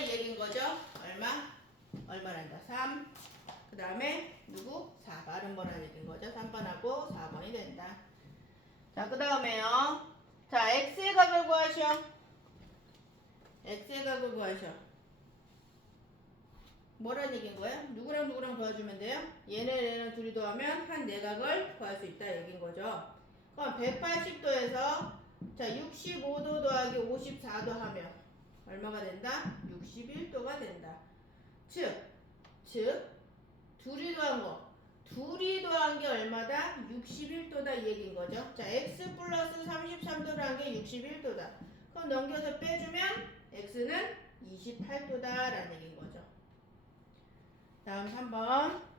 이 얘기인 거죠? 얼마? 얼마란다? 3. 그 다음에 누구? 4. 바른 번한 얘기인 거죠? 3번하고 4번이 된다. 자, 그 다음에요. 자, x의 값을 구하시오. x의 값을 구하시오. 뭐란 얘기인 거예요? 누구랑 누구랑 도와주면 돼요? 얘네 얘네 둘이 더하면 한 내각을 구할 수 있다 얘기인 거죠. 그럼 180도에서 자 65도 더하기 54도 하면 얼마가 된다? 61도가 된다. 즉, 즉 둘이 더한 거 둘이 더한 게 얼마다? 61도다 이 얘기인 거죠. 자 x 플러스 33도라는 게 61도다. 그럼 넘겨서 빼주면 x는 28도다라는 얘기인 거죠. 다음 3번.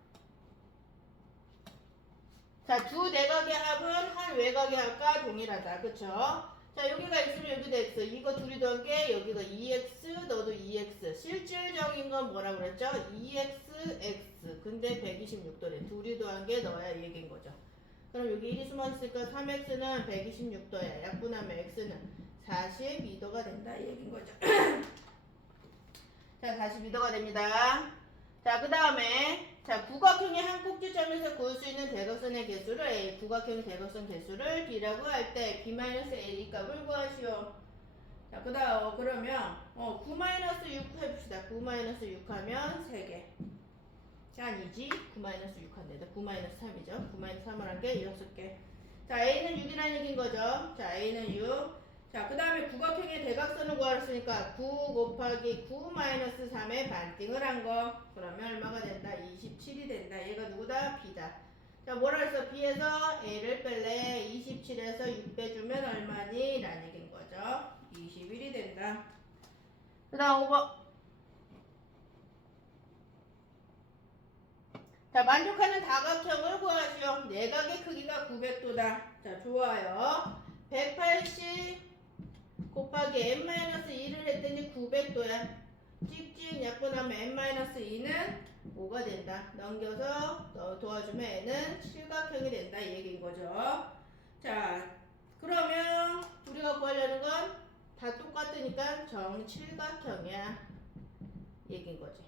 자, 두 내각의 합은 한 외곽의 합과 동일하다. 그쵸? 자, 여기가 x면 여기도 x. 이거 둘이 더한 게 여기가 2x, 너도 2x. 실질적인 건 뭐라고 그랬죠? 2x, x. 근데 126도래. 둘이 더한 게 너야 이 얘기인 거죠. 그럼 여기 1이 숨어 있으니까 3x는 126도야. 약분하면 x는 42도가 된다 이 얘기인 거죠. 자, 42도가 됩니다. 자, 그 다음에, 자, 국악형의 한 꼭지점에서 구할 수 있는 대각선의 개수를 A, 국악형의 대각선 개수를 B라고 할 때 B-A 값을 구하시오. 자, 그 다음, 그러면, 어, 9-6 해봅시다. 9-6 하면 3개. 자, 아니지. 9-6 한대다. 9-3이죠. 9-3을 한 게 6개. 자, A는 6이라는 얘기인 거죠. 자, A는 6. 자, 그 다음에 국악형의 대각선을 구하랬으니까 9 곱하기 9 마이너스 3의 반띵을 한 거. 그러면 얼마가 된다? 27이 된다. 얘가 누구다? B다. 자, 뭐라 했어? B에서 A를 뺄래. 27에서 6 빼주면 얼마니? 라는 얘기인 거죠. 21이 된다. 그 다음 5번. 자, 만족하는 다각형을 구하시오. 내각의 크기가 900도다. 자, 좋아요. 180 곱하기 n-2를 했더니 900도야. 찍찍 약분하면 n-2는 5가 된다. 넘겨서 너 도와주면 n은 칠각형이 된다. 이 얘기인 거죠. 자, 그러면 우리가 구하려는 건 다 똑같으니까 정칠각형이야. 얘기인 거지.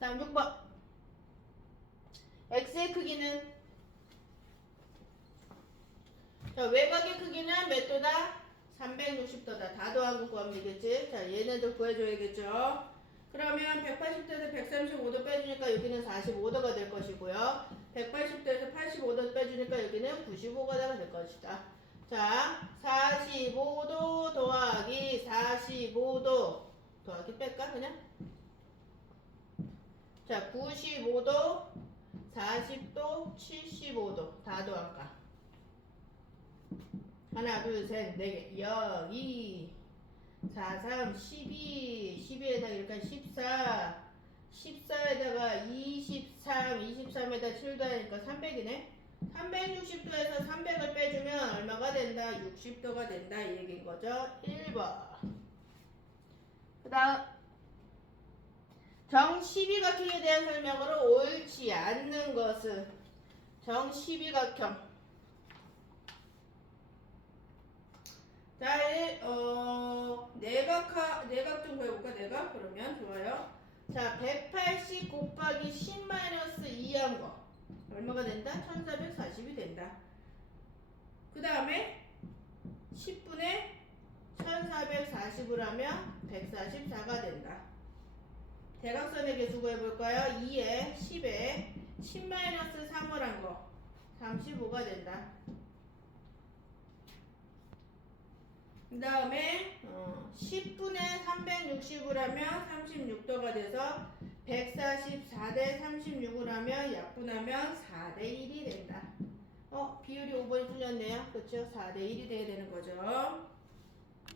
다음 6번. x의 크기는 자, 외곽의 크기는 몇 도다? 360도다. 다 더한 거 구하면 되겠지? 자, 얘네들 구해줘야겠죠? 그러면 180도에서 135도 빼주니까 여기는 45도가 될 것이고요. 180도에서 85도 빼주니까 여기는 95도가 될 것이다. 자, 45도 더하기 45도 더하기 뺄까 그냥? 자, 95도, 40도, 75도 다 더할까? 하나, 둘, 셋, 네 개. 0, 2, 4, 3, 12. 12에다가 이렇게 14. 14에다가 23, 23에다 7 더하니까 300이네. 360도에서 300을 빼주면 얼마가 된다? 60도가 된다. 이 얘기인 거죠. 1번. 그 다음. 정 12각형에 대한 설명으로 옳지 않는 것은 정 12각형. 자, 일, 어, 내각하, 내각 좀 구해볼까, 내각? 그러면, 좋아요. 자, 180 곱하기 10-2한 거. 얼마가 된다? 1440이 된다. 그 다음에, 10분의 1440을 하면 144가 된다. 대각선의 개수 구해볼까요? 2에 10에 10-3을 한 거. 35가 된다. 그 다음에 어, 10분의 360을 하면 36도가 돼서 144대 36을 하면 약분하면 4대 1이 된다. 어 비율이 5번이 틀렸네요. 그렇죠? 4대 1이 돼야 되는 거죠.